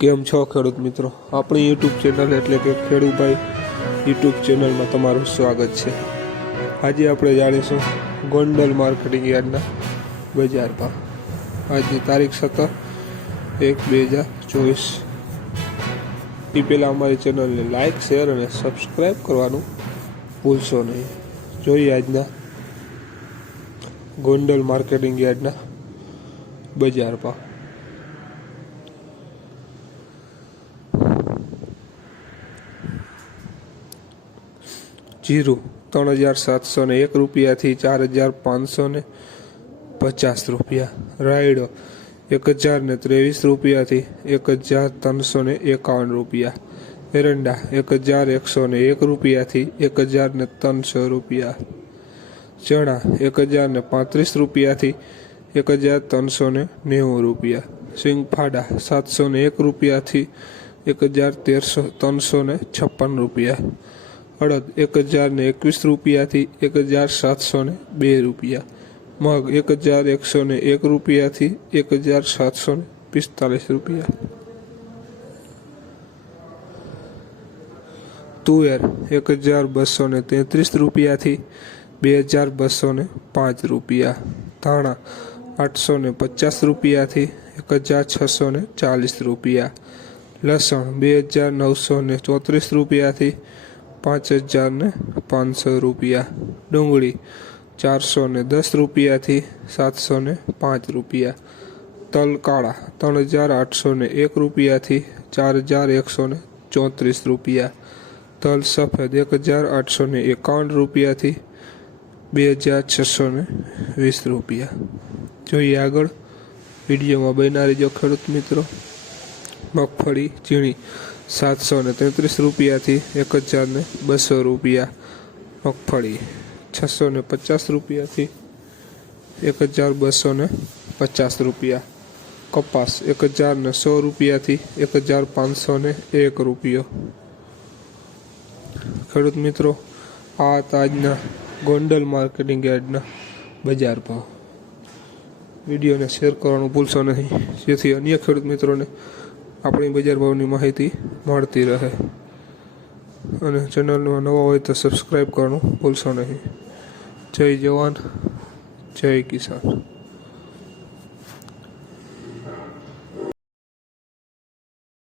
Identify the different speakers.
Speaker 1: કેમ છો ખેડૂત મિત્રો? આપણી યુટ્યુબ ચેનલ એટલે કે ખેડૂભાઈ યુટ્યુબ ચેનલમાં તમારું સ્વાગત છે. આજે આપણે જાણીશું ગોંડલ માર્કેટિંગ યાર્ડના બજાર ભાવ. આજની તારીખ સત્તર એક બે હજાર ચોવીસ. એ પહેલાં અમારી ચેનલને લાઇક શેર અને સબસ્ક્રાઈબ કરવાનું ભૂલશો નહીં. જોઈએ આજના ગોંડલ માર્કેટિંગ યાર્ડના બજાર ભાવ. જીરું ત્રણ હજાર સાતસો ને એક રૂપિયાથી ચાર હજાર પાંચસો ને પચાસ રૂપિયા. રાયડો એક હજાર ને ત્રેવીસ રૂપિયાથી એક હજાર ત્રણસો ને એકાવન રૂપિયા. એરંડા એક હજાર એકસો ને એક રૂપિયાથી એક હજાર ને ત્રણસો રૂપિયા. ચણા એક હજાર ને પાંત્રીસ રૂપિયાથી એક હજાર ત્રણસો ને નેવું રૂપિયા. સિંગફાડા સાતસો ને એક રૂપિયાથી એક હજાર તેરસો ત્રણસો ને છપ્પન રૂપિયા. અડદ એક હજાર ને એકવીસ રૂપિયાથી એક હજાર સાતસો ને બે રૂપિયા. મગ એક હજાર એકસો ને એક રૂપિયાથી એક હજાર સાતસો ને પિસ્તાલીસ રૂપિયા. તુવેર એક હજાર બસો ને તેત્રીસ રૂપિયાથી બે હજાર બસો ને પાંચ રૂપિયા. ધાણા આઠસો ને પચાસ રૂપિયાથી એક હજાર છસો ને ચાલીસ રૂપિયા. લસણ બે હજાર નવસો ને ચોત્રીસ રૂપિયાથી પાંચ હજાર ને પાંચસો રૂપિયા. ડુંગળી ચારસો ને દસ રૂપિયાથી સાતસો ને પાંચ રૂપિયા. તલ કાળા ત્રણ હજાર આઠસો ને એક રૂપિયાથી ચાર હજાર એકસો ને ચોત્રીસ રૂપિયા. તલ સફેદ એક હજાર આઠસો ને એકાવન રૂપિયાથી બે હજાર છસો ને વીસ રૂપિયા. જોઈએ આગળ વિડીયોમાં બન્યા જો ખેડૂત મિત્રો, મગફળી, ઝીણી સાતસો ને તેત્રીસ રૂપિયાથી એક હજાર ને બસો રૂપિયા મગફળી. છસો ને પચાસ રૂપિયાથી એક હજાર બસો ને પચાસ રૂપિયા. કપાસ એક હજાર ને સો રૂપિયાથી એક હજાર પાંચસો ને એક રૂપિયો. ખેડૂત મિત્રો, આ હતા આજના ગોંડલ માર્કેટિંગ યાર્ડના બજાર ભાવ. વિડીયોને શેર કરવાનું ભૂલશો નહીં. જેથી અન્ય ખેડૂત મિત્રોને આપણી બજાર ભાવની માહિતી મળતી રહે. અને ચેનલમાં નવા હોય તો સબસ્ક્રાઈબ કરવાનું ભૂલશો નહીં. જય જવાન, જય કિસાન.